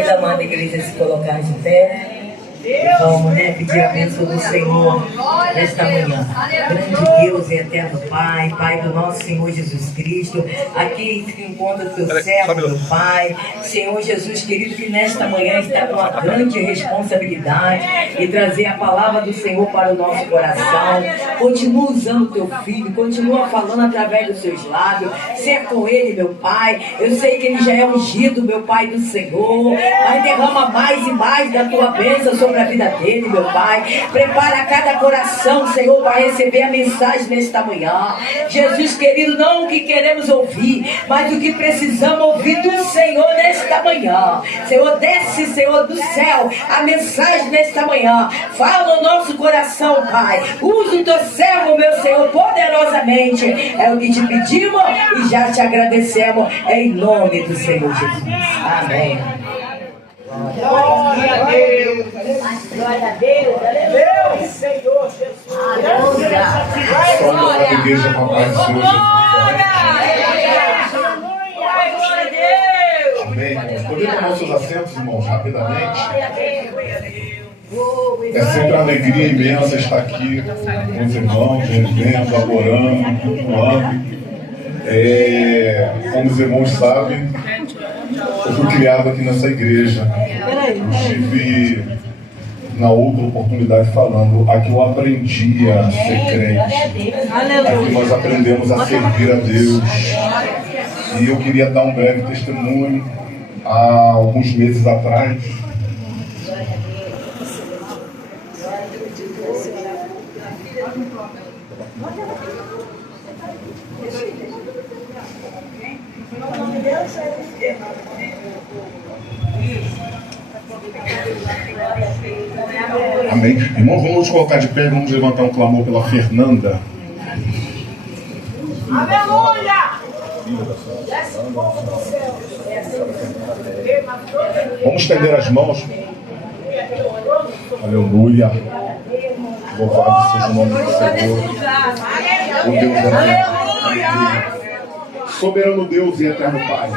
Ainda manda a igreja se colocar de pé. Vamos, né, pedir a bênção do Senhor nesta manhã. Grande Deus e eterno Pai, Pai do nosso Senhor Jesus Cristo, aqui se encontra o teu servo, meu Pai, Senhor Jesus querido, que nesta manhã está com uma grande responsabilidade e trazer a palavra do Senhor para o nosso coração. Continua usando o teu filho, continua falando através dos seus lábios, ser com ele, meu Pai. Eu sei que ele já é ungido, meu Pai do Senhor, mas derrama mais e mais da tua bênção sobre a vida dele, meu Pai. Prepara cada coração, Senhor, para receber a mensagem nesta manhã. Jesus querido, não o que queremos ouvir, mas o que precisamos ouvir do Senhor nesta manhã. Senhor, desce, Senhor, do céu a mensagem nesta manhã. Fala no nosso coração, Pai. Usa o teu servo, meu Senhor, poderosamente. É o que te pedimos e já te agradecemos em nome do Senhor Jesus. Amém. Glória a Deus, glória a Deus, aleluia, Senhor Jesus, aleluia, glória a igreja com a paz do Senhor Jesus. Amém. Podemos tomar os seus assentos, irmãos, rapidamente. É sempre uma alegria imensa estar aqui com os irmãos, revendo, adorando, cultuando. Como os irmãos sabem, eu fui criado aqui nessa igreja. Eu estive na outra oportunidade falando. Aqui eu aprendi a ser crente. Aqui nós aprendemos a servir a Deus. E eu queria dar um breve testemunho. Há alguns meses atrás, amém. Irmãos, vamos nos colocar de pé, vamos levantar um clamor pela Fernanda. aleluia. Vamos estender as mãos. Aleluia. Louvado seja o nome do Senhor. O Deus eterno. Soberano Deus e eterno Pai.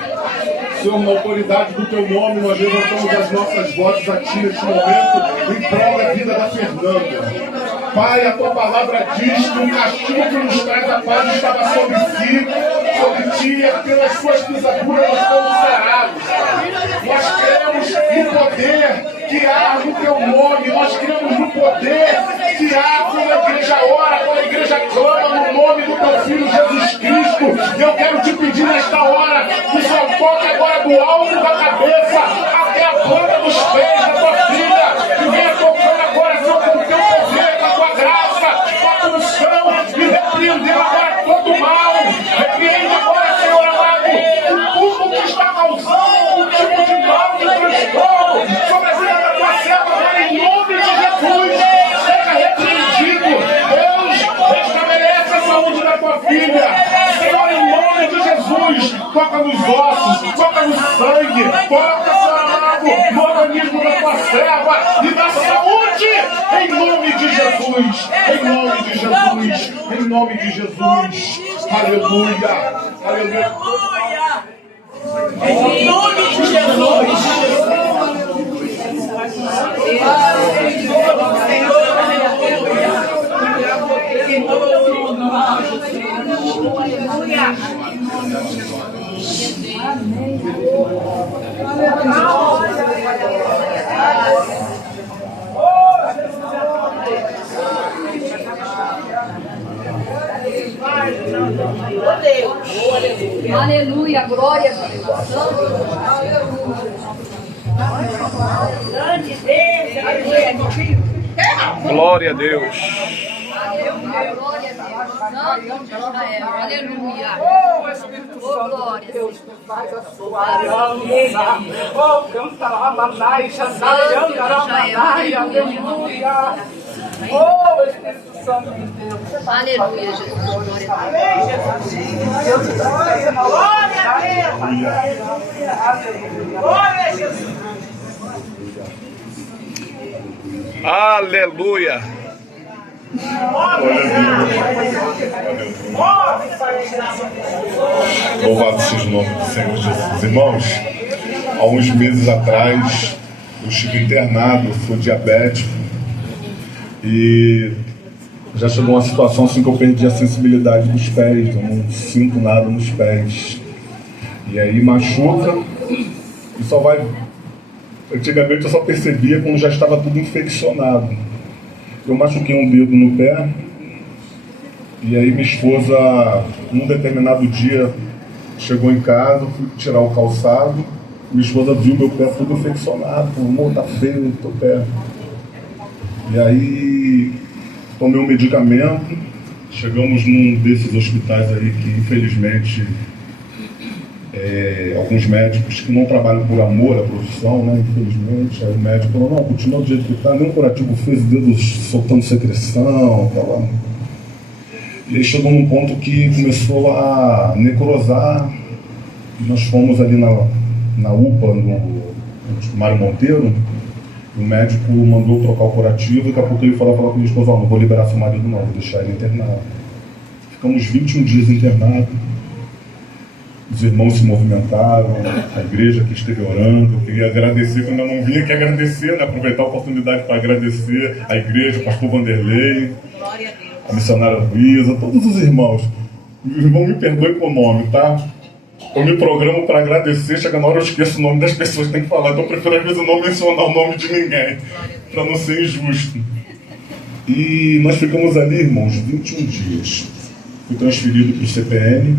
Senhor, na autoridade do teu nome, nós levantamos as nossas vozes a ti neste momento, em prol da vida da Fernanda. Pai, a tua palavra diz que o castigo que nos traz a paz estava sobre si, sobre ti, e pelas suas pisaduras nós fomos sarados. Nós cremos no poder que há no teu nome, nós cremos no poder que há quando a igreja ora, quando a igreja clama no nome do teu Filho Jesus Cristo. E eu quero te pedir nesta hora que só toque agora do alto da cabeça até a planta dos pés da tua filha, que venha tocando agora, Senhor, com o teu poder, com a tua graça, com a tua unção, e repreendendo agora todo o mal. Repreende agora, Senhor amado, tudo que está causando um tipo de mal, de transtorno sobre a vida da tua serva, agora em nome de Jesus, seja repreendido. Deus, restabelece a saúde da tua filha, Senhor, em nome de Jesus. Toca nos ossos, toca no sangue, toca, Senhor amado, no organismo da tua serva e dá saúde em nome de Jesus, em nome de Jesus, em nome de Jesus. Aleluia, aleluia. Em nome de Jesus. Aleluia, glória a Deus. Glória a Deus. Aleluia, glória a Deus. Santo de Israel, aleluia. Oh, glória a Deus. Faz a sua aliança. Oh, canta lá, Manai, Xandai, Andarai, aleluia. Oh, Espírito Santo de Deus. Aleluia, Jesus. Glória a Deus. Amém, Jesus. Glória a Deus. Glória a Jesus. Aleluia. Louvado seja o nome do Senhor Jesus. Irmãos, há uns meses atrás, eu estive internado, sou diabético. E já chegou uma situação assim que eu perdi a sensibilidade dos pés, eu não sinto nada nos pés. E aí machuca e só vai... Antigamente eu só percebia quando já estava tudo infeccionado. Eu machuquei um dedo no pé e aí minha esposa, num determinado dia, chegou em casa, fui tirar o calçado, minha esposa viu meu pé todo infeccionado, falou, amor, tá feio o teu pé. E aí tomei um medicamento, chegamos num desses hospitais aí que infelizmente alguns médicos que não trabalham por amor à profissão, né, infelizmente, aí o médico falou, não, continua do jeito que está, nenhum curativo fez, o dedo soltando secreção, tal. E aí chegou num ponto que começou a necrosar, e nós fomos ali na UPA, no Mário Monteiro, o médico mandou trocar o curativo, e daqui a pouco ele falou com a minha esposa, não vou liberar seu marido não, vou deixar ele internado. Ficamos 21 dias internados. Os irmãos se movimentaram, a igreja que esteve orando. Eu queria agradecer, quando eu não vim aqui agradecer, né? Aproveitar a oportunidade para agradecer a igreja, o pastor Vanderlei, a missionária Luísa, todos os irmãos. Os irmãos me perdoem com o nome, tá? Eu me programo para agradecer, chega na hora eu esqueço o nome das pessoas que tem que falar, então eu prefiro às vezes não mencionar o nome de ninguém, para não ser injusto. E nós ficamos ali, irmãos, 21 dias. Fui transferido para o CPM.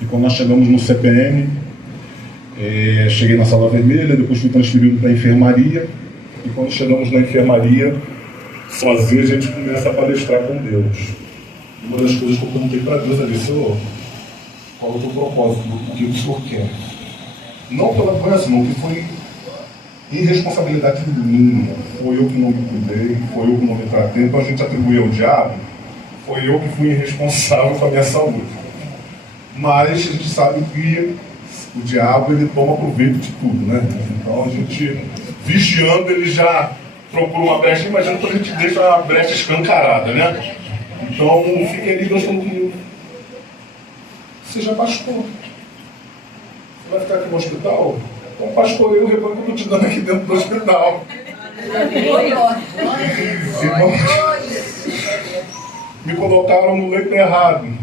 E quando nós chegamos no CPM, cheguei na sala vermelha, depois fui transferido para a enfermaria. E quando chegamos na enfermaria, sozinho a gente começa a palestrar com Deus. Uma das coisas que eu perguntei para Deus é: Senhor, qual é o teu propósito? O que o Senhor quer? Não pela doença, não, que foi irresponsabilidade minha. Foi eu que não me cuidei, foi eu que não me tratei. Então a gente atribui ao diabo, foi eu que fui irresponsável com a minha saúde. Mas a gente sabe que o diabo ele toma proveito de tudo, né? Então a gente, vigiando, ele já procura uma brecha. Imagina quando a gente deixa a brecha escancarada, né? Então fiquei ali, Deus falou comigo: seja pastor. Você vai ficar aqui no hospital? Então pastoreio o rebanho que eu estou te dando aqui dentro do hospital. Me colocaram no leito errado.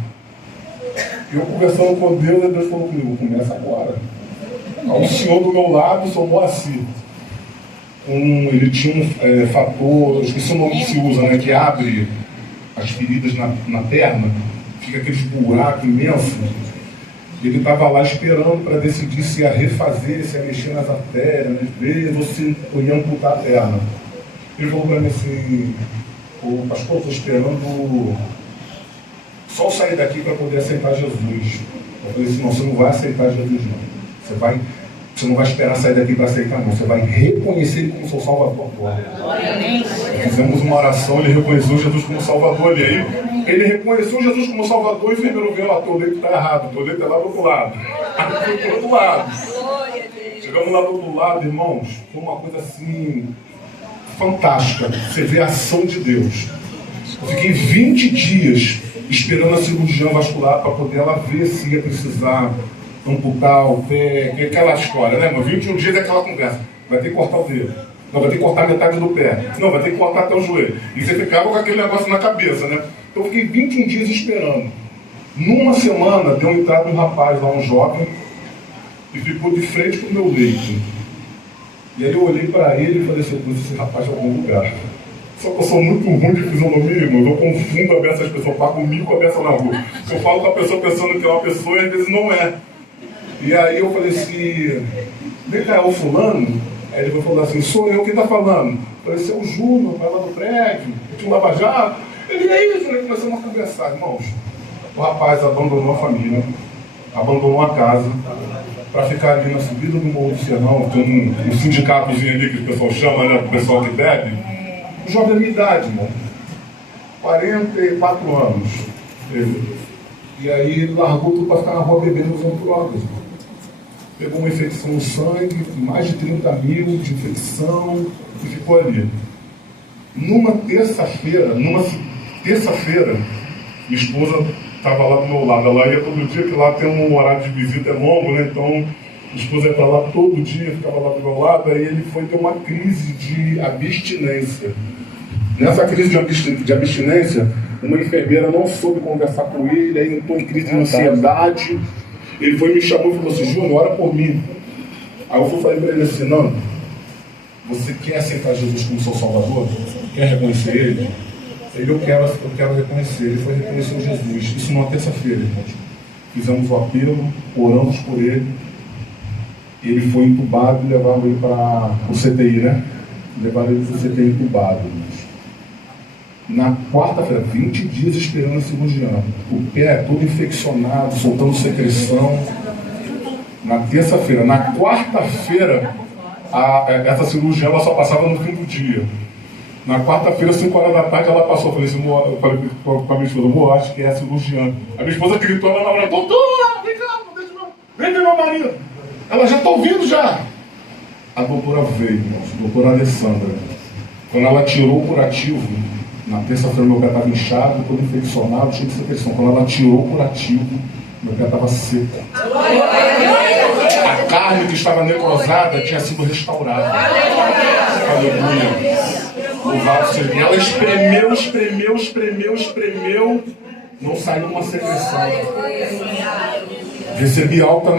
Eu conversando com Deus, e Deus falou comigo: começa agora. Há um senhor do meu lado, sou Moacir. Ele tinha um fator, esqueci o nome que se usa, né, que abre as feridas na perna, fica aqueles buracos imensos. Ele estava lá esperando para decidir se ia refazer, se ia mexer nas artérias, nas veias, ou se ia amputar a perna. Ele falou para mim assim: ô pastor, estou esperando só eu sair daqui para poder aceitar Jesus. Eu falei assim: não, você não vai aceitar Jesus não. Você não vai esperar sair daqui para aceitar não. Você vai reconhecer Ele como seu Salvador agora. Fizemos uma oração, ele reconheceu Jesus como Salvador. E aí, ele reconheceu Jesus como Salvador e o enfermeiro veio lá: teu leito está errado, teu leito é lá do outro lado. Foi do outro lado. Chegamos lá do outro lado, irmãos, foi uma coisa assim fantástica. Você vê a ação de Deus. Eu fiquei 20 dias esperando a cirurgiã vascular para poder ela ver se ia precisar amputar o pé, que é aquela história, né? Mas 21 dias é aquela conversa: vai ter que cortar o dedo, não, vai ter que cortar metade do pé, não, vai ter que cortar até o joelho. E você ficava com aquele negócio na cabeça, né? Então eu fiquei 21 dias esperando. Numa semana deu entrada um rapaz lá, um jovem, e ficou de frente para o meu leito. E aí eu olhei para ele e falei assim: eu conheço esse rapaz de algum lugar. Só que eu sou muito ruim de fisionomia, irmão. Eu confundo a beça das pessoas, pago comigo com a beça na rua. Eu falo com a pessoa pensando que é uma pessoa e às vezes não é. E aí eu falei assim: vem cá, é o fulano? Aí ele falou assim: sou eu, quem está falando? Eu falei: seu Júnior, vai lá no prédio, tinha um lava-jato. Ele: é isso, né? Começamos a conversar, irmãos. O rapaz abandonou a família, abandonou a casa, para ficar ali na subida do Morro do Serrão. Tem um sindicatozinho ali que o pessoal chama, né? O pessoal que bebe. Um jovem da minha idade, irmão. 44 anos. E aí ele largou tudo para ficar na rua bebendo, usando drogas. Pegou uma infecção no sangue, mais de 30 mil de infecção, e ficou ali. Numa terça-feira, minha esposa estava lá do meu lado. Ela ia todo dia, que lá tem um horário de visita longo, né? Então Minha esposa ia para lá todo dia, ficava lá do meu lado, aí ele foi ter uma crise de abstinência. Nessa crise de abstinência, uma enfermeira não soube conversar com ele, aí entrou em crise de ansiedade. Ele foi me chamou e falou assim: Júnior, ora por mim. Aí eu falei para ele assim: não, você quer aceitar Jesus como seu Salvador? Quer reconhecer Ele? Ele, eu quero reconhecer. Ele foi reconhecer Jesus. Isso numa terça-feira, irmãos. Fizemos o apelo, oramos por ele. Ele foi entubado e levaram ele para o CTI, né? Levaram ele para o CTI entubado. Na quarta-feira, 20 dias esperando a cirurgião. O pé todo infeccionado, soltando secreção. Na terça-feira. Na quarta-feira, essa cirurgião ela só passava no fim do dia. Na quarta-feira, 5 horas da tarde, ela passou. Eu falei com a minha esposa: amor, acho que é a cirurgiã. A minha esposa gritou lá na hora: doutora, vem cá, vem ver meu marido. Ela já está ouvindo já. A doutora veio, a doutora Alessandra. Quando ela tirou o curativo, na terça-feira meu pé estava inchado, todo infeccionado, cheio de secreção. Quando ela tirou o curativo, meu pé estava seco. A carne que estava necrosada tinha sido restaurada. Aleluia. Louvado seja. Ela espremeu, não saiu uma secreção. Recebi alta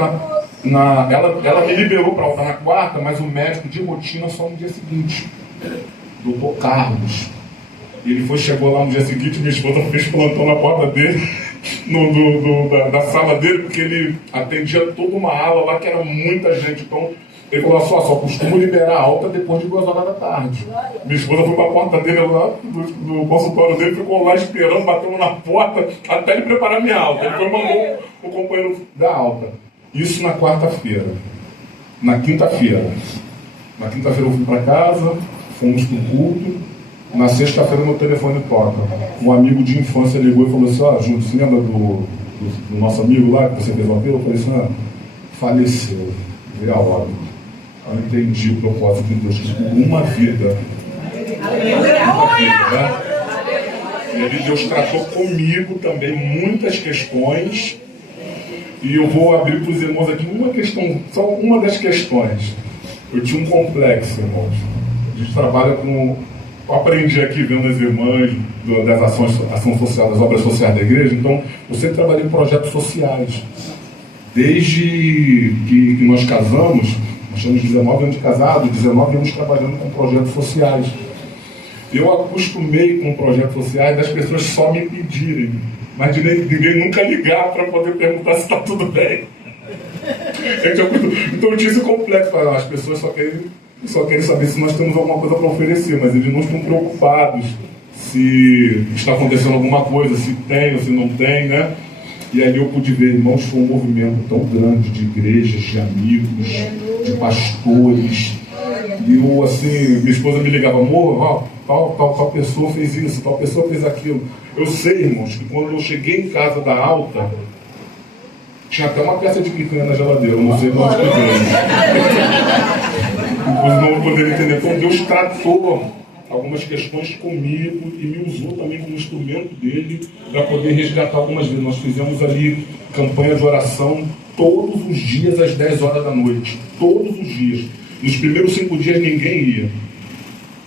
ela me liberou para alta na quarta, mas o médico de rotina só no dia seguinte. Doutor Carlos. Ele chegou lá no dia seguinte, minha esposa fez plantão na porta dele, da sala dele, porque ele atendia toda uma ala lá que era muita gente. Então ele falou: só costumo liberar alta depois de 2 horas da tarde. Minha esposa foi para a porta dele lá, do consultório dele, ficou lá esperando, batendo na porta, até ele preparar minha alta. Ele foi e mandou o companheiro da alta. Isso na quarta-feira. Na quinta-feira eu fui para casa, fomos para o culto. Na sexta-feira meu telefone toca. Um amigo de infância ligou e falou assim: Júnior, você lembra do nosso amigo lá que você fez o apelo? Eu falei assim: faleceu, veio a hora. Eu entendi o propósito de Deus, que por uma vida, né? E ali Deus tratou comigo também muitas questões. E eu vou abrir para os irmãos aqui uma questão, só uma das questões. Eu tinha um complexo, irmãos. A gente trabalha com... Eu aprendi aqui vendo as irmãs das ação social, das obras sociais da igreja. Então, eu sempre trabalhei em projetos sociais. Desde que nós casamos, nós temos 19 anos de casado, 19 anos trabalhando com projetos sociais. Eu acostumei com projetos sociais das pessoas só me pedirem, mas de ninguém nunca ligar para poder perguntar se está tudo bem. Então eu tinha esse complexo. As pessoas só querem saber se nós temos alguma coisa para oferecer, mas eles não estão preocupados se está acontecendo alguma coisa, se tem ou se não tem, né? E aí eu pude ver, irmãos, foi um movimento tão grande de igrejas, de amigos, de pastores. E eu, assim, minha esposa me ligava: amor, tal pessoa fez isso, tal pessoa fez aquilo. Eu sei, irmãos, que quando eu cheguei em casa da alta, tinha até uma peça de picanha na geladeira, eu não sei de onde que veio. Os não poderam entender. Então Deus tratou algumas questões comigo e me usou também como instrumento dele para poder resgatar algumas vezes. Nós fizemos ali campanha de oração todos os dias às 10 horas da noite. Todos os dias. Nos primeiros 5 dias ninguém ia.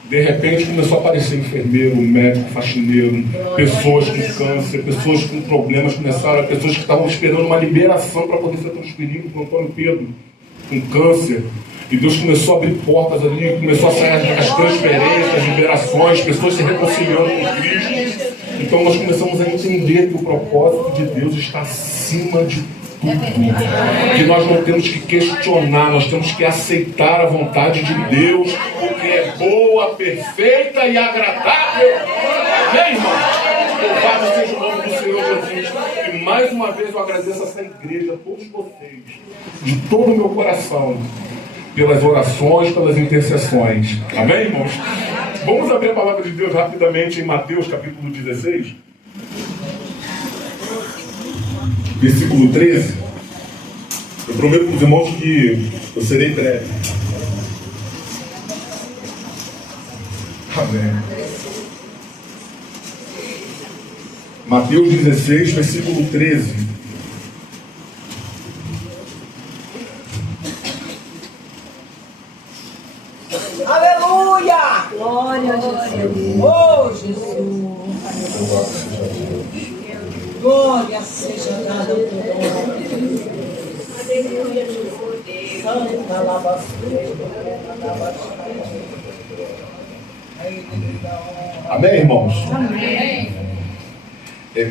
De repente começou a aparecer enfermeiro, médico, faxineiro, pessoas com câncer, pessoas com problemas começaram, pessoas que estavam esperando uma liberação para poder ser transferido para o Antônio Pedro, com câncer. E Deus começou a abrir portas ali, começou a sair as transferências, as liberações, pessoas se reconciliando com Cristo. Então nós começamos a entender que o propósito de Deus está acima de tudo. Que nós não temos que questionar, nós temos que aceitar a vontade de Deus, porque é boa, perfeita e agradável. Amém, irmão? Louvado seja o nome do Senhor Jesus. E mais uma vez eu agradeço a essa igreja, a todos vocês, de todo o meu coração, pelas orações, pelas intercessões. Amém, irmãos? Vamos abrir a palavra de Deus rapidamente em Mateus capítulo 16. Versículo 13. Eu prometo para os irmãos que eu serei breve. Amém. Mateus 16, versículo 13. Aleluia! Glória a Jesus. Oh, Jesus! Glória seja dada ao teu nome. Aleluia, Jesus. Santa lavação. Amém, irmãos? Amém.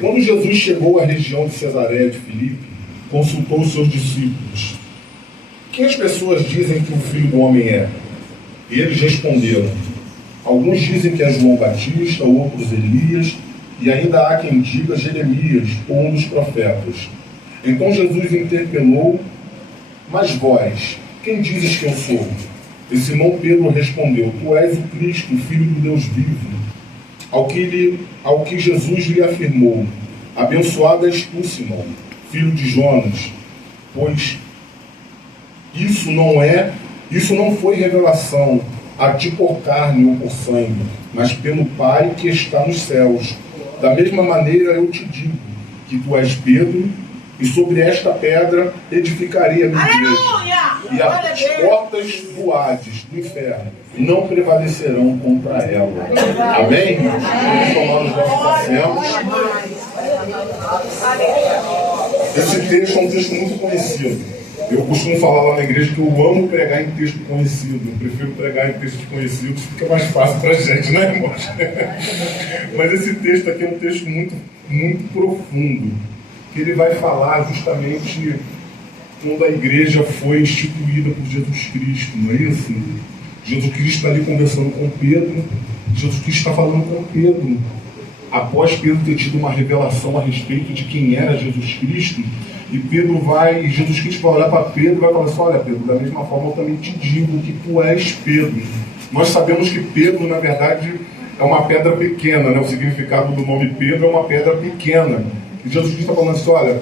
Quando Jesus chegou à região de Cesareia de Filipe, consultou os seus discípulos: quem as pessoas dizem que o Filho do Homem é? E eles responderam: alguns dizem que é João Batista, outros Elias, e ainda há quem diga Jeremias ou um dos profetas. Então Jesus interpelou: mas vós, quem dizes que eu sou? E Simão Pedro respondeu: tu és o Cristo, o Filho do Deus vivo. Ao que Jesus lhe afirmou: abençoado és tu, Simão, filho de Jonas, pois isso não foi revelação a ti por carne ou por sangue, mas pelo Pai que está nos céus. Da mesma maneira eu te digo que tu és Pedro, e sobre esta pedra edificarei a minha igreja, e as portas do Hades, do inferno, não prevalecerão contra ela. Amém? Vamos tomar os nossos assentos. Esse texto é um texto muito conhecido. Eu costumo falar lá na igreja que eu amo pregar em texto conhecido. Eu prefiro pregar em textos conhecidos, fica mais fácil pra gente, né, irmãos? Mas esse texto aqui é um texto muito, muito profundo, que ele vai falar justamente quando a igreja foi instituída por Jesus Cristo, não é isso? Jesus Cristo está ali conversando com Pedro, Jesus Cristo está falando com Pedro. Após Pedro ter tido uma revelação a respeito de quem era Jesus Cristo, e Jesus Cristo vai olhar para Pedro e vai falar assim: olha, Pedro, da mesma forma eu também te digo que tu és Pedro. Nós sabemos que Pedro, na verdade, é uma pedra pequena, né? O significado do nome Pedro é uma pedra pequena. E Jesus Cristo está falando assim: olha,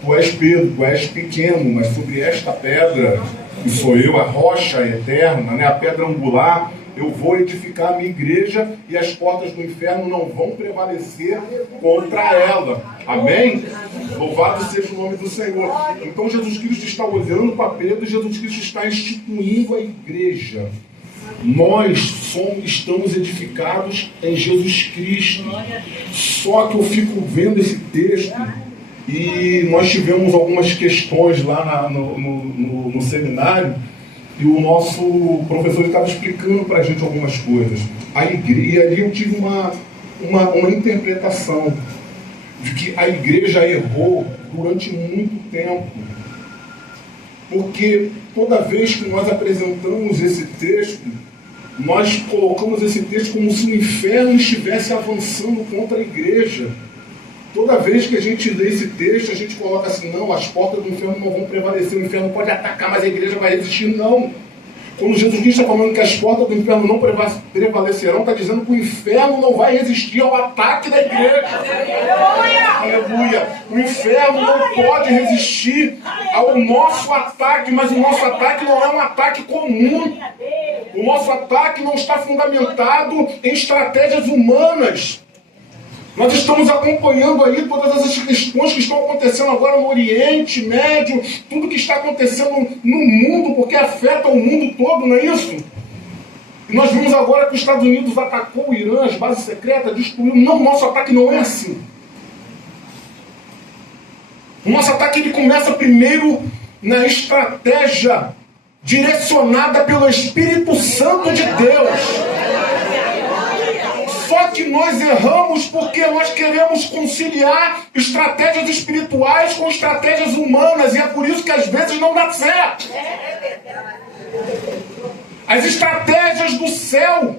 tu és Pedro, tu és pequeno, mas sobre esta pedra, que sou eu, a rocha eterna, né? A pedra angular, eu vou edificar a minha igreja e as portas do inferno não vão prevalecer contra ela. Amém? Louvado seja o nome do Senhor. Então Jesus Cristo está olhando para Pedro e Jesus Cristo está instituindo a igreja. Nós estamos edificados em Jesus Cristo. Só que eu fico vendo esse texto e nós tivemos algumas questões lá no seminário. E o nosso professor estava explicando para a gente algumas coisas. E ali eu tive uma interpretação de que a igreja errou durante muito tempo. Porque toda vez que nós apresentamos esse texto, nós colocamos esse texto como se o inferno estivesse avançando contra a igreja. Toda vez que a gente lê esse texto, a gente coloca assim: não, as portas do inferno não vão prevalecer, o inferno pode atacar, mas a igreja vai resistir. Não. Quando Jesus Cristo está falando que as portas do inferno não prevalecerão, está dizendo que o inferno não vai resistir ao ataque da igreja. Aleluia! O inferno não pode resistir ao nosso ataque, mas o nosso ataque não é um ataque comum. O nosso ataque não está fundamentado em estratégias humanas. Nós estamos acompanhando aí todas essas questões que estão acontecendo agora no Oriente Médio, tudo que está acontecendo no mundo, porque afeta o mundo todo, não é isso? E nós vimos agora que os Estados Unidos atacou o Irã, as bases secretas, destruiu. Não, o nosso ataque não é assim. O nosso ataque ele começa primeiro na estratégia direcionada pelo Espírito Santo de Deus. Só que nós erramos porque nós queremos conciliar estratégias espirituais com estratégias humanas, e é por isso que às vezes não dá certo. As estratégias do céu,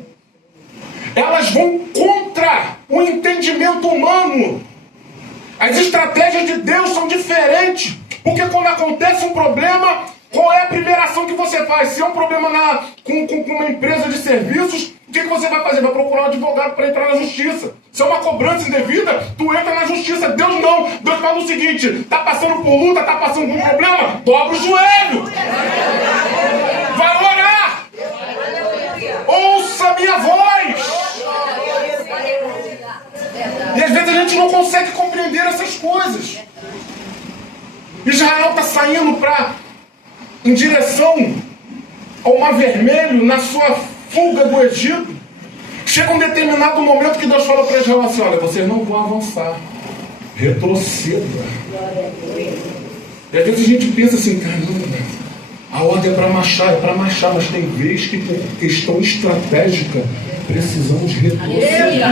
elas vão contra o entendimento humano. As estratégias de Deus são diferentes, porque quando acontece um problema, qual é a primeira ação que você faz? Se é um problema com uma empresa de serviços, o que você vai fazer? Vai procurar um advogado para entrar na justiça. Se é uma cobrança indevida, tu entra na justiça. Deus não. Deus fala o seguinte: está passando por luta, está passando por um problema, dobra o joelho. Vai orar. Ouça a minha voz. E às vezes a gente não consegue compreender essas coisas. Israel está saindo em direção ao Mar Vermelho, na sua fuga do Egito. Chega um determinado momento que Deus fala para Israel assim: olha, vocês não vão avançar, retroceda. E às vezes a gente pensa assim: caramba, a ordem é para marchar, mas tem vezes que por questão estratégica precisamos retroceder.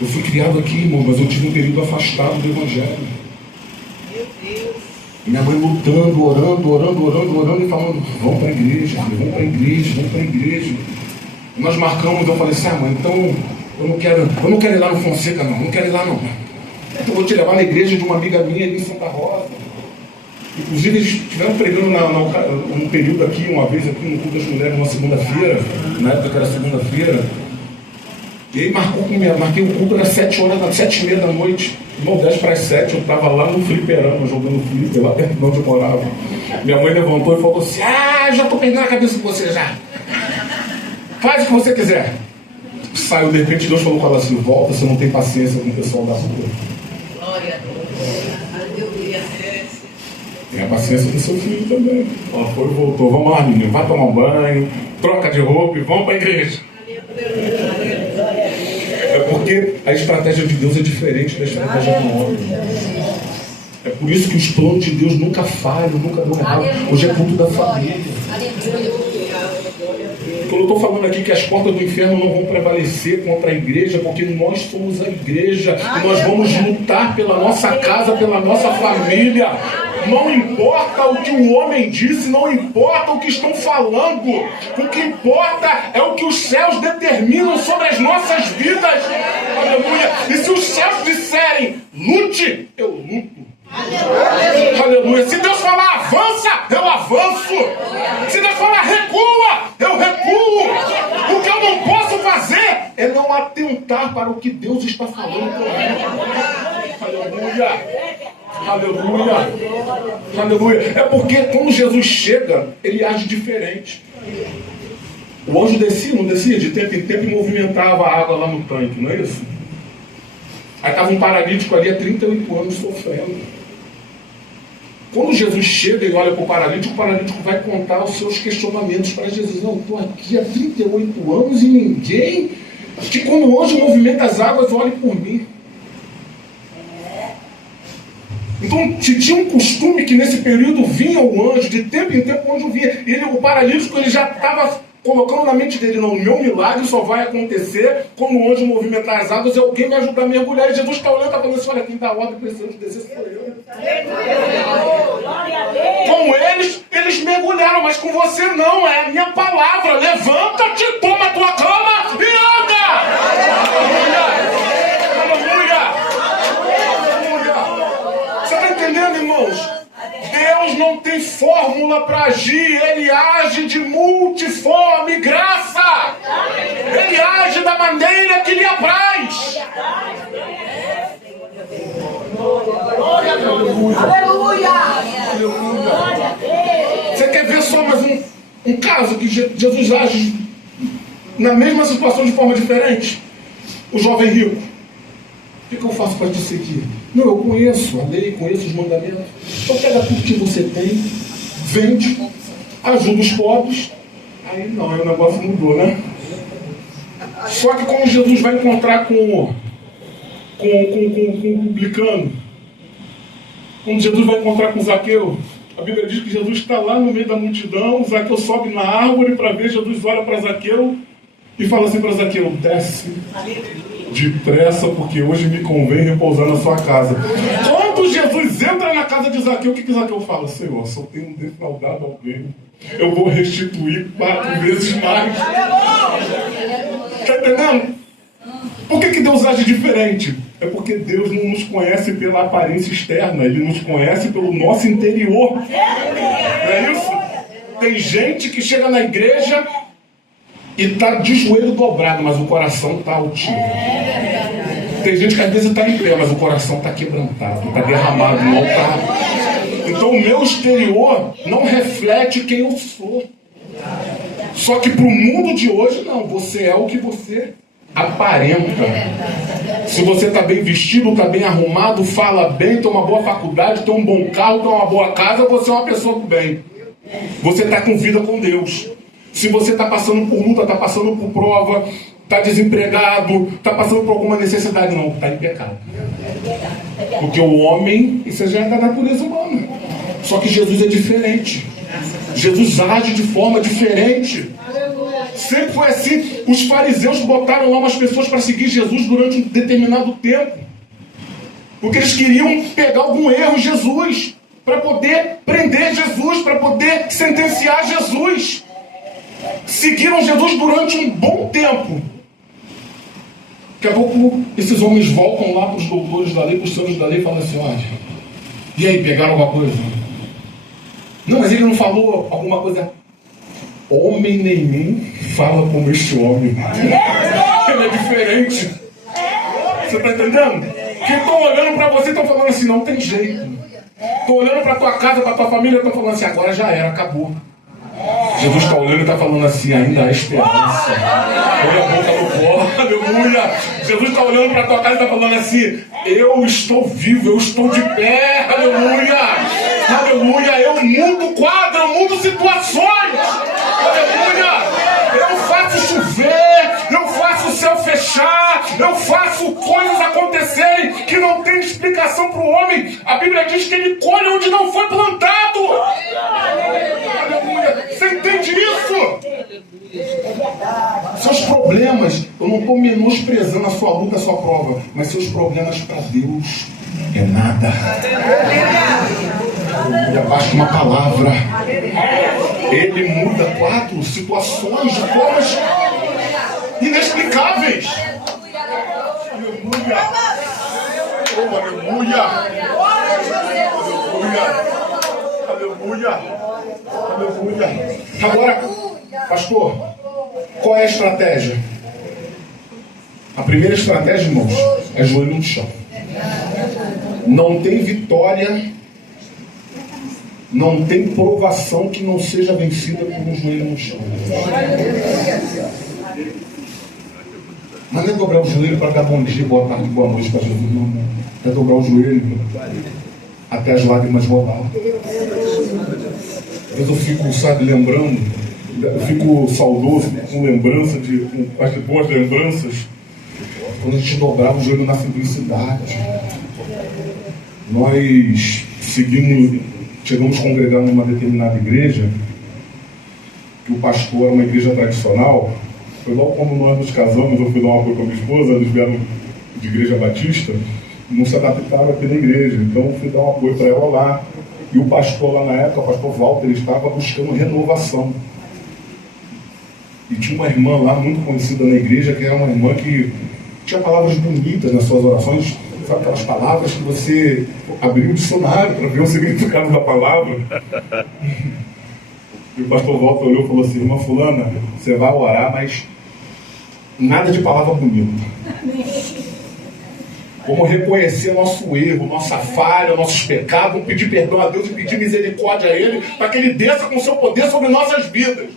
Eu fui criado aqui, irmão, mas eu tive um período afastado do Evangelho. Minha mãe lutando, orando e falando: vão para a igreja, vão para a igreja, vão para a igreja. E nós marcamos, eu falei assim: mãe, então eu não quero ir lá no Fonseca, não quero ir lá não. Então eu vou te levar na igreja de uma amiga minha ali em Santa Rosa. Inclusive eles estiveram pregando um período aqui, uma vez aqui no culto das mulheres, uma segunda-feira, na época que era segunda-feira. E aí marquei o culto, era 7h30 da noite. Irmão, 10 para as 7, eu estava lá no fliperama, jogando flipper, lá perto de onde eu morava. Minha mãe levantou e falou assim: já estou perdendo a cabeça com você já. Faz o que você quiser. Saiu, de repente Deus falou com ela assim: volta, você não tem paciência com o pessoal da rua. Glória a Deus. Tem a paciência do seu filho também. Ela foi e voltou: vamos lá, menino, vai tomar um banho, troca de roupa e vamos para a igreja. É porque a estratégia de Deus é diferente da estratégia do homem. É por isso que os planos de Deus nunca falham, nunca dão errado. Hoje é culto da família. Quando eu estou falando aqui que as portas do inferno não vão prevalecer contra a igreja, porque nós somos a igreja e nós vamos lutar pela nossa casa, pela nossa família. Não importa o que o homem disse, não importa o que estão falando. O que importa é o que os céus determinam sobre as nossas vidas. Aleluia. E se os céus disserem lute, eu luto. Aleluia. Se Deus falar avança, eu avanço. Se Deus falar recua, eu recuo. O que eu não posso fazer é não atentar para o que Deus está falando comigo. Aleluia. Aleluia. Aleluia. É porque quando Jesus chega, ele age diferente. O anjo descia, não descia de tempo em tempo e movimentava a água lá no tanque, não é isso? Aí estava um paralítico ali há 38 anos sofrendo. Quando Jesus chega e olha para o paralítico vai contar os seus questionamentos para Jesus. Não, estou aqui há 38 anos e ninguém que quando o anjo movimenta as águas olhe por mim. Então, se tinha um costume que nesse período vinha o anjo, de tempo em tempo o anjo vinha. O paralítico ele já estava colocando na mente dele: não, o meu milagre só vai acontecer quando o anjo movimentar as águas e alguém me ajudar a mergulhar. E Jesus está olhando e está falando assim: olha, quem dá ordem para esse anjo descer sou eu. Com eles mergulharam, mas com você não, é a minha palavra. Levanta-te, toma a tua cama e anda! Você está entendendo, irmãos? Deus não tem fórmula para agir, Ele age de multiforme graça. Ele age da maneira que lhe apraz. Aleluia! Você quer ver só mais um caso que Jesus age na mesma situação de forma diferente? O jovem rico: o que eu faço para te seguir? Não, eu conheço a lei, conheço os mandamentos. Então pega tudo que você tem, vende, ajuda os pobres. Aí não, aí o negócio mudou, né? Só que quando Jesus vai encontrar com o publicano, quando Jesus vai encontrar com Zaqueu, a Bíblia diz que Jesus está lá no meio da multidão. Zaqueu sobe na árvore para ver. Jesus olha para Zaqueu e fala assim para Zaqueu: desce depressa, porque hoje me convém repousar na sua casa. Quando Jesus entra na casa de Zaqueu, o que Zaqueu fala? Senhor, só tenho defraudado alguém, eu vou restituir 4 vezes mais. Está entendendo? Por que Deus age diferente? É porque Deus não nos conhece pela aparência externa, Ele nos conhece pelo nosso interior. Não é isso? Tem gente que chega na igreja e está de joelho dobrado, mas o coração está altivo. Tem gente que às vezes está em pé, mas o coração está quebrantado, está derramado no altar. Então o meu exterior não reflete quem eu sou. Só que para o mundo de hoje, não. Você é o que você aparenta. Se você está bem vestido, está bem arrumado, fala bem, tem uma boa faculdade, tem um bom carro, tem uma boa casa, você é uma pessoa do bem. Você está com vida com Deus. Se você está passando por luta, está passando por prova, está desempregado, está passando por alguma necessidade, não, está em pecado. Porque o homem, isso já é da natureza humana. Só que Jesus é diferente. Jesus age de forma diferente. Sempre foi assim. Os fariseus botaram lá umas pessoas para seguir Jesus durante um determinado tempo. Porque eles queriam pegar algum erro em Jesus, para poder prender Jesus, para poder sentenciar Jesus. Seguiram Jesus durante um bom tempo. Daqui a pouco esses homens voltam lá para os doutores da lei, para os senhores da lei, e falam assim: olha, e aí, pegaram alguma coisa? Não, mas ele não falou alguma coisa. Homem nenhum fala como este homem. Ele é diferente. Você está entendendo? Que estão olhando para você e estão falando assim: não tem jeito. Estão olhando para tua casa, para tua família, estão falando assim: agora já era, acabou. Jesus está olhando e está falando assim: ainda há esperança. Olha a boca do pó, aleluia. Jesus está olhando para tua casa e está falando assim: eu estou vivo, eu estou de pé, aleluia. Aleluia, eu mudo o quadro, eu mudo situações. Aleluia. Eu faço chover, eu faço o céu fechar, eu faço coisas acontecerem que não tem explicação para o homem. A Bíblia diz que ele colhe onde não foi plantado. Aleluia. Você entende isso? Seus problemas, eu não estou menosprezando a sua luta, a sua prova, mas seus problemas para Deus é nada. Aleluia, basta uma palavra. Ele muda 4 situações de formas inexplicáveis. Aleluia. Oh, aleluia. Aleluia. Aleluia. Aleluia. Agora, pastor, qual é a estratégia? A primeira estratégia, irmãos, é joelho no chão. Não tem vitória, não tem provação que não seja vencida por um joelho no chão. Mas não é dobrar o joelho para dar bom dia, boa tarde, boa noite para Jesus, não. É dobrar o joelho até as lágrimas rolar. Às vezes eu fico, sabe, lembrando, eu fico saudoso, com lembrança, com as boas lembranças, quando a gente dobrava o joelho na simplicidade. Nós chegamos a congregar numa determinada igreja, que o pastor era uma igreja tradicional. Foi logo quando nós nos casamos, eu fui dar uma apoio com a minha esposa, eles vieram de igreja batista, não se adaptaram aqui na igreja, então eu fui dar um apoio para ela lá. E o pastor lá na época, o pastor Walter, ele estava buscando renovação. E tinha uma irmã lá, muito conhecida na igreja, que era uma irmã que tinha palavras bonitas nas suas orações, sabe aquelas palavras que você abriu o dicionário para ver o significado da palavra. E o pastor Walter olhou e falou assim: irmã fulana, você vai orar, mas nada de palavra bonita. Vamos reconhecer nosso erro, nossa falha, nossos pecados, vamos pedir perdão a Deus e pedir misericórdia a Ele, para que Ele desça com o seu poder sobre nossas vidas.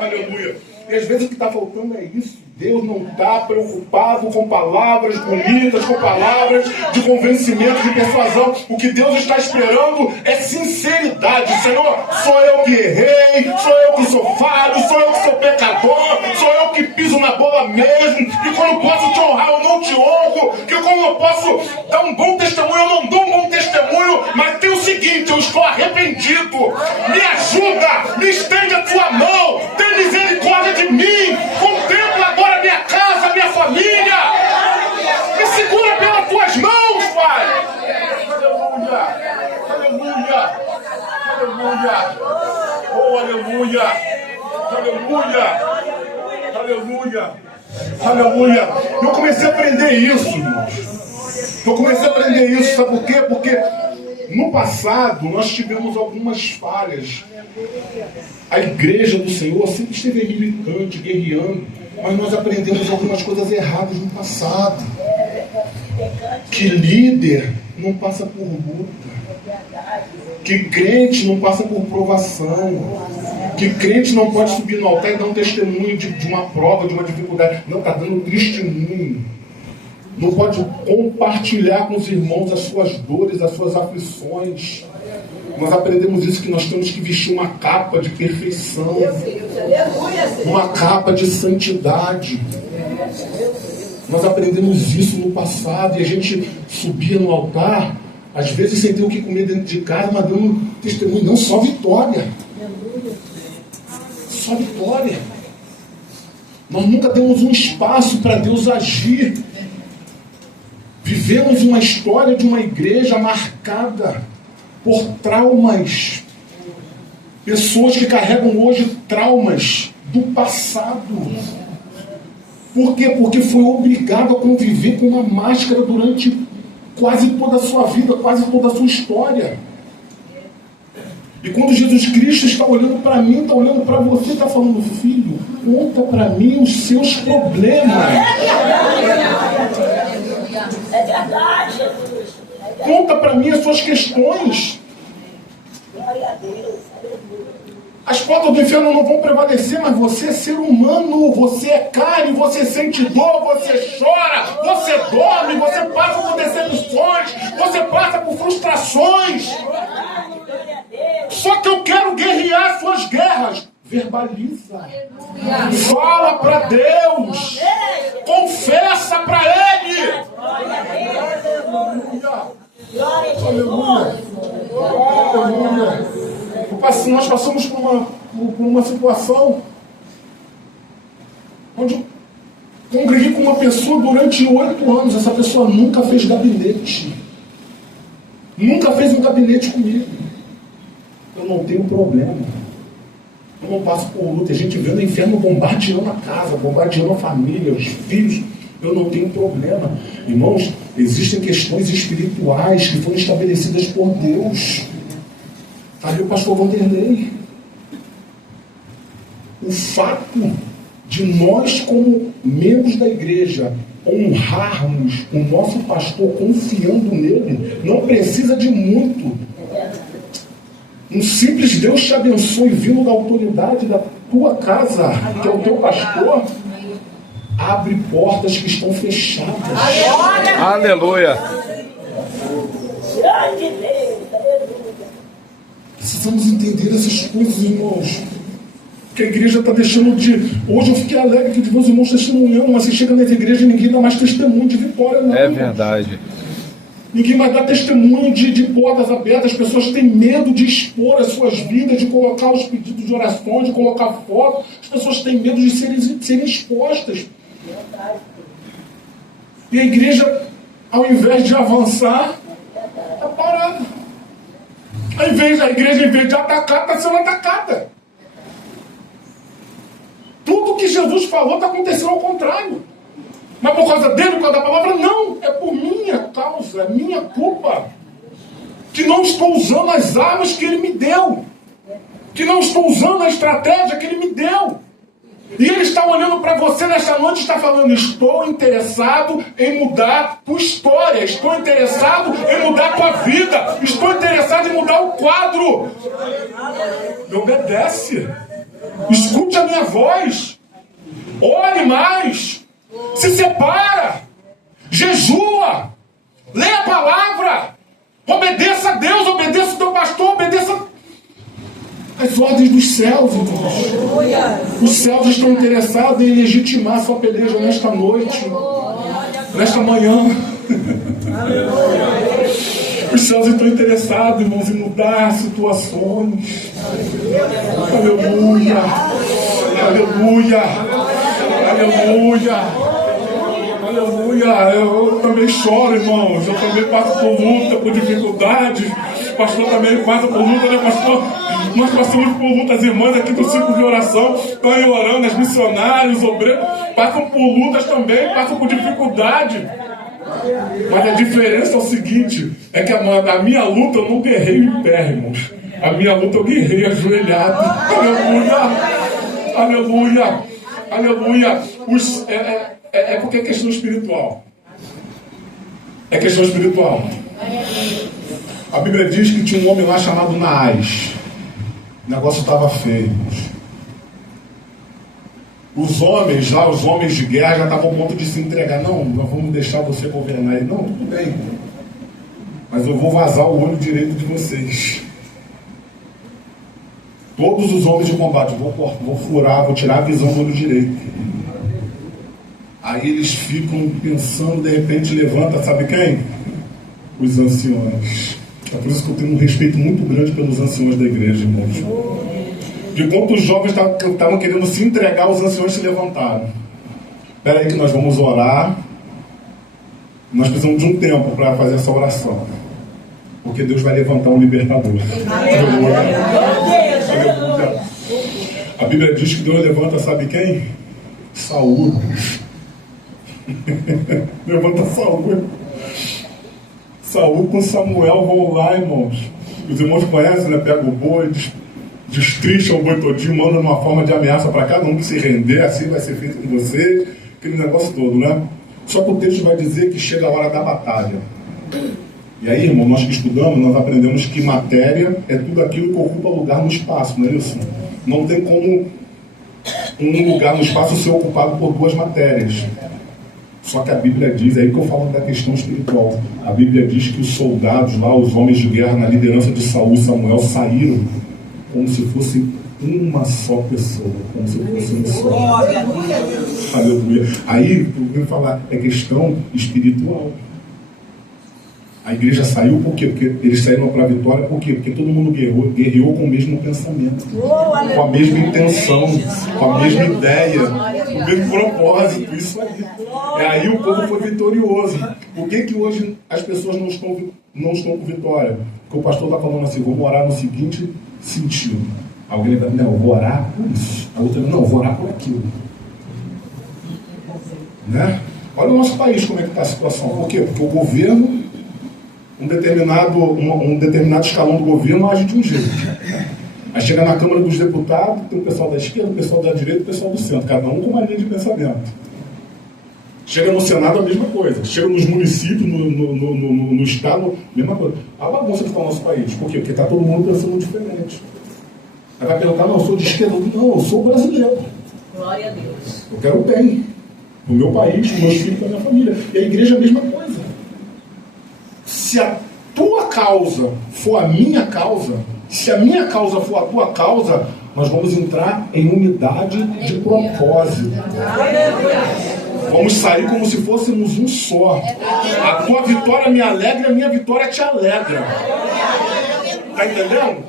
Aleluia. E às vezes o que está faltando é isso. Deus não está preocupado com palavras bonitas, com palavras de convencimento, de persuasão. O que Deus está esperando é sinceridade. Senhor, sou eu que errei, sou eu que sou falho, sou eu que sou pecador, sou eu que piso na bola mesmo. E quando posso te honrar, eu não te honro. Que quando eu posso dar um bom testemunho, eu não dou um bom testemunho. Mas tem o seguinte: eu estou arrependido. Me ajuda, me estende a tua mão, tem misericórdia de mim. Contempla agora a minha casa, a minha família. Me segura pelas tuas mãos, Pai. Aleluia. Aleluia. Aleluia. Oh, aleluia. Aleluia. Aleluia. Aleluia. Eu comecei a aprender isso, irmãos. Eu comecei a aprender isso, sabe por quê? Porque no passado nós tivemos algumas falhas. A igreja do Senhor sempre esteve militante, guerreando, mas nós aprendemos algumas coisas erradas no passado. Que líder não passa por luta. Que crente não passa por provação. Que crente não pode subir no altar e dar um testemunho de uma prova, de uma dificuldade. Não, está dando testemunho. Não pode compartilhar com os irmãos as suas dores, as suas aflições. Nós aprendemos isso, que nós temos que vestir uma capa de perfeição. Uma capa de santidade. Nós aprendemos isso no passado e a gente subia no altar, às vezes sem ter o que comer dentro de casa, mas dando testemunho. Não, só vitória. Só vitória. Nós nunca demos um espaço para Deus agir. Vivemos uma história de uma igreja marcada por traumas. Pessoas que carregam hoje traumas do passado. Por quê? Porque foi obrigado a conviver com uma máscara durante quase toda a sua vida, quase toda a sua história. E quando Jesus Cristo está olhando para mim, está olhando para você, está falando: filho, conta para mim os seus problemas. É verdade. Conta para mim as suas questões. Glória a Deus. As portas do inferno não vão prevalecer, mas você é ser humano, você é carne, você sente dor, você chora, você dorme, você passa por decepções, você passa por frustrações. Só que eu quero guerrear suas guerras. Verbaliza. Fala para Deus. Confessa para Ele. Aleluia. Aleluia. Nós passamos por uma situação onde eu congreguei com uma pessoa durante 8 anos. Essa pessoa nunca fez gabinete. Nunca fez um gabinete comigo. Eu não tenho problema. Eu não passo por luta. A gente vê no inferno bombardeando a casa, bombardeando a família, os filhos. Eu não tenho problema. Irmãos, existem questões espirituais que foram estabelecidas por Deus. Ali o pastor Vanderlei. O fato de nós, como membros da igreja, honrarmos o nosso pastor confiando nele, não precisa de muito. Um simples Deus te abençoe vindo da autoridade da tua casa, que é o teu pastor, abre portas que estão fechadas. Aleluia. Precisamos entender essas coisas, irmãos. Que a igreja está deixando de... Hoje eu fiquei alegre que meus irmãos testemunhando, mas você chega nas igrejas e ninguém dá mais testemunho de vitória, não. É verdade. Ninguém mais dá testemunho de portas abertas. As pessoas têm medo de expor as suas vidas, de colocar os pedidos de oração, de colocar fotos. As pessoas têm medo de serem expostas. E a igreja, ao invés de avançar, está parada. A igreja, em vez de atacar, está sendo atacada. Tudo que Jesus falou está acontecendo ao contrário. Mas por causa dele, por causa da palavra, não. É por minha causa, é minha culpa. Que não estou usando as armas que ele me deu. Que não estou usando a estratégia que ele me deu. E ele está olhando para você nesta noite e está falando: estou interessado em mudar tua história. Estou interessado em mudar tua vida. Estou interessado em mudar o quadro. Me obedece. Escute a minha voz. Ore mais. Se separa. Jejua. Leia a palavra. Obedeça a Deus. Obedeça o teu pastor. Obedeça as ordens dos céus, irmãos. Os céus estão interessados em legitimar sua peleja nesta noite, nesta manhã. Os céus estão interessados, irmãos, em mudar situações. Aleluia. Aleluia. Aleluia. Aleluia. Eu também choro, irmãos. Eu também passo por luta, por dificuldades. O pastor também passa por luta, né, pastor? Nós passamos por lutas, irmãs aqui do ciclo de oração, estão aí orando, as missionários, os obreiros, passam por lutas também, passam por dificuldade. Mas a diferença é o seguinte, é que a minha luta eu não guerreio em pé, irmãos. A minha luta eu guerreio ajoelhado. Aleluia! Aleluia! Aleluia! É porque é questão espiritual. É questão espiritual. A Bíblia diz que tinha um homem lá chamado Naás. O negócio estava feio. Os homens lá, os homens de guerra já estavam ao ponto de se entregar. Não, nós vamos deixar você governar. Ele, não, tudo bem. Mas eu vou vazar o olho direito de vocês. Todos os homens de combate, vou furar, vou tirar a visão do olho direito. Aí eles ficam pensando, de repente levanta, sabe quem? Os anciões. É por isso que eu tenho um respeito muito grande pelos anciões da igreja, irmãos. Enquanto os jovens estavam querendo se entregar, os anciões se levantaram. Espera aí que nós vamos orar. Nós precisamos de um tempo para fazer essa oração. Porque Deus vai levantar um libertador. A Bíblia diz que Deus levanta, sabe quem? Saúl. Levanta Saúl. Saúl com Samuel vão lá, irmãos. Os irmãos conhecem, né? Pega o boi, destrincha o boi todinho, manda uma forma de ameaça para cada um que se render, assim vai ser feito com você, aquele negócio todo, né? Só que o texto vai dizer que chega a hora da batalha. E aí, irmão, nós que estudamos, nós aprendemos que matéria é tudo aquilo que ocupa lugar no espaço, não é isso? Não tem como um lugar no espaço ser ocupado por duas matérias. Só que a Bíblia diz, é aí que eu falo da questão espiritual, a Bíblia diz que os soldados lá, os homens de guerra, na liderança de Saúl e Samuel, saíram como se fosse uma só pessoa, como se fosse um só. Aleluia. Aí, eu vou falar, é questão espiritual. A igreja saiu por quê? Porque eles saíram para a vitória, por quê? Porque todo mundo guerreou com o mesmo pensamento, com a mesma intenção, com a mesma ideia, com o mesmo propósito, isso aí. É aí o povo foi vitorioso. Por que hoje as pessoas não estão com vitória? Porque o pastor está falando assim, vamos orar no seguinte sentido. Alguém vai dizer, não, eu vou orar por isso. A outra, não, eu vou orar por aquilo. Né? Olha o nosso país, como é que está a situação. Por quê? Porque o governo, um determinado escalão do governo age de um jeito. Aí chega na Câmara dos Deputados, tem o pessoal da esquerda, o pessoal da direita e o pessoal do centro, cada um com uma linha de pensamento. Chega no Senado, a mesma coisa. Chega nos municípios, no estado, a mesma coisa. A bagunça que está no nosso país. Por quê? Porque está todo mundo pensando diferente. Aí vai perguntar, não, eu sou de esquerda. Não, eu sou brasileiro. Glória a Deus. Eu quero bem. No meu país, com meus filhos, com a minha família. E a igreja é a mesma coisa. Se a tua causa for a minha causa, se a minha causa for a tua causa, nós vamos entrar em unidade de propósito. Vamos sair como se fôssemos um só. A tua vitória me alegra, a minha vitória te alegra. Está entendendo?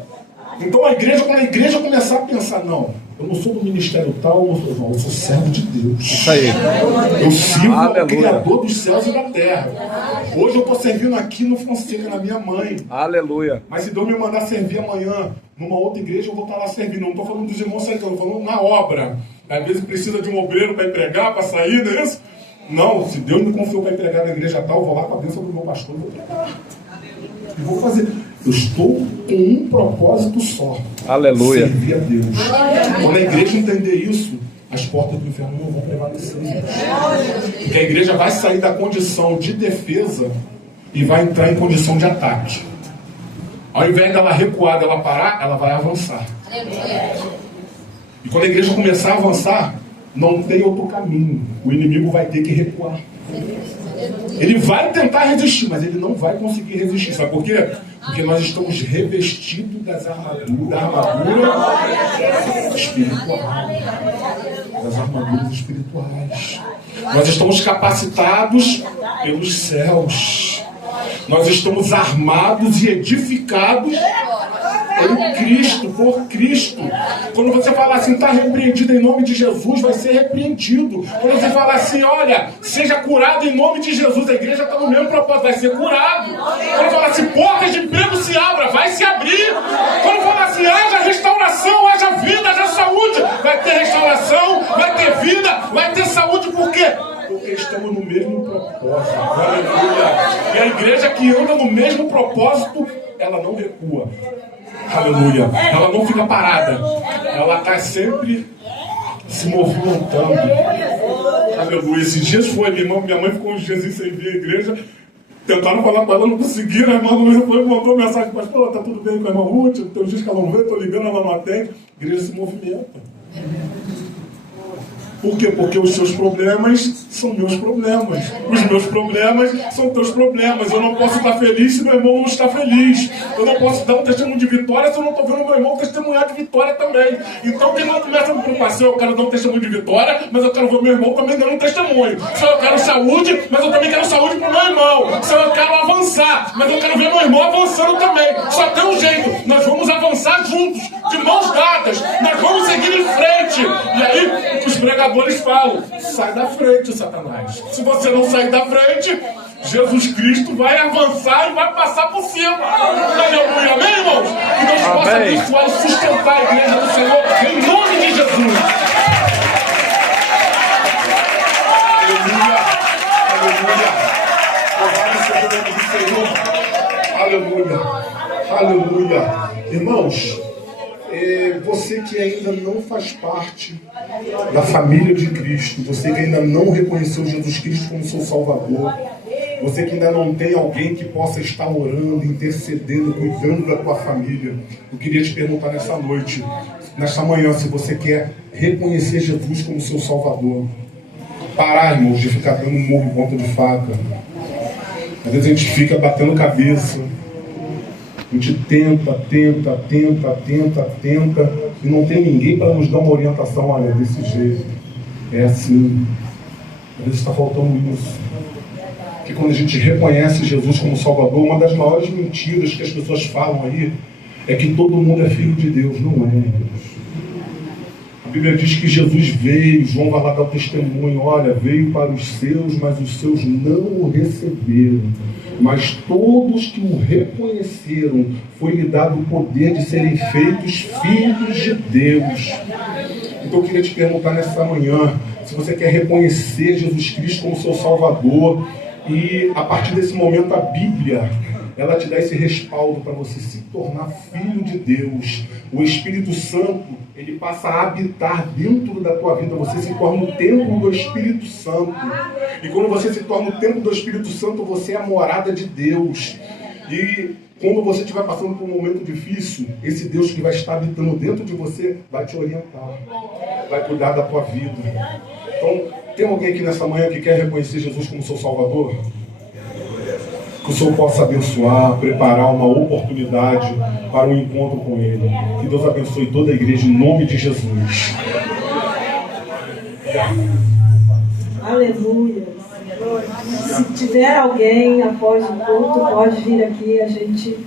Então quando a igreja começar a pensar, não, eu não sou do ministério tal, eu sou servo de Deus. Isso aí. Eu sirvo Aleluia. ao Criador dos céus e da terra. Hoje eu estou servindo aqui no Fonseca, na minha mãe. Aleluia. Mas se Deus me mandar servir amanhã numa outra igreja, eu vou estar lá servindo. Não estou falando dos irmãos saindo, estou falando na obra. Às vezes precisa de um obreiro para empregar, para sair, não é isso? Não, se Deus me confiou para empregar na igreja tal, eu vou lá com a bênção do meu pastor e vou pregar. E vou fazer. Eu estou com um propósito só. Aleluia. Servir a Deus. Quando a igreja entender isso, as portas do inferno não vão prevalecer. Porque a igreja vai sair da condição de defesa e vai entrar em condição de ataque. Ao invés dela recuar, dela parar, ela vai avançar. E quando a igreja começar a avançar, não tem outro caminho. O inimigo vai ter que recuar. Ele vai tentar resistir, mas ele não vai conseguir resistir. Sabe por quê? Porque nós estamos revestidos da armadura espiritual. Das armaduras espirituais. Nós estamos capacitados pelos céus. Nós estamos armados e edificados em Cristo, por Cristo. Quando você falar assim, está repreendido em nome de Jesus, vai ser repreendido. Quando você falar assim, olha, seja curado em nome de Jesus, a igreja está no mesmo propósito, vai ser curado. Quando falar assim, portas de emprego se abram, vai se abrir. Quando falar assim, haja restauração, haja vida, haja saúde, vai ter restauração, vai ter vida, vai ter saúde, por quê? Porque estamos no mesmo propósito. Aleluia. E a igreja que anda no mesmo propósito, ela não recua. Aleluia. Ela não fica parada. Ela está sempre se movimentando. Aleluia. Esses dias foi, minha mãe ficou uns dias sem vir à igreja. Tentaram falar com ela, não conseguiram. A irmã Luísa foi e mandou mensagem: pastor, tá tudo bem com a irmã Ruth? Tem uns dias que ela não veio, tô ligando, ela não atende. A igreja se movimenta. Por quê? Porque os seus problemas são meus problemas. Os meus problemas são teus problemas. Eu não posso estar feliz se meu irmão não está feliz. Eu não posso dar um testemunho de vitória se eu não estou vendo meu irmão testemunhar de vitória também. Então, quem não começa a me preocupar se eu quero dar um testemunho de vitória, mas eu quero ver meu irmão também dando um testemunho. Se eu quero saúde, mas eu também quero saúde para o meu irmão. Se eu quero avançar, mas eu quero ver meu irmão avançando também. Só tem um jeito. Nós vamos avançar juntos, de mãos dadas. Nós vamos seguir em frente. E aí, os pregadores falam: sai da frente, Satanás. Se você não sair da frente, Jesus Cristo vai avançar e vai passar por cima. Aleluia, amém, irmãos? Que Deus possa abençoar e sustentar a igreja do Senhor, em nome de Jesus. Aleluia, aleluia. Aleluia, aleluia. Irmãos, você que ainda não faz parte da família de Cristo, você que ainda não reconheceu Jesus Cristo como seu Salvador, você que ainda não tem alguém que possa estar orando, intercedendo, cuidando da tua família, eu queria te perguntar nessa noite, nesta manhã, se você quer reconhecer Jesus como seu Salvador. Parar, irmãos, de ficar dando murro em ponta de faca. Às vezes a gente fica batendo cabeça. A gente tenta, e não tem ninguém para nos dar uma orientação. Olha, desse jeito, é assim. Às vezes está faltando isso. Porque quando a gente reconhece Jesus como Salvador, uma das maiores mentiras que as pessoas falam aí é que todo mundo é filho de Deus. Não é. A Bíblia diz que Jesus veio, João vai lá dar o testemunho: olha, veio para os seus, mas os seus não o receberam. Mas todos que o reconheceram, foi-lhe dado o poder de serem feitos filhos de Deus. Então eu queria te perguntar nessa manhã, se você quer reconhecer Jesus Cristo como seu Salvador, e a partir desse momento a Bíblia, ela te dá esse respaldo para você se tornar filho de Deus. O Espírito Santo, ele passa a habitar dentro da tua vida. Você se torna o templo do Espírito Santo. E quando você se torna o templo do Espírito Santo, você é a morada de Deus. E quando você estiver passando por um momento difícil, esse Deus que vai estar habitando dentro de você vai te orientar, vai cuidar da tua vida. Então, tem alguém aqui nessa manhã que quer reconhecer Jesus como seu Salvador? Que o Senhor possa abençoar, preparar uma oportunidade para um encontro com Ele. Que Deus abençoe toda a igreja em nome de Jesus. Aleluia. Se tiver alguém após o culto, pode vir aqui, a gente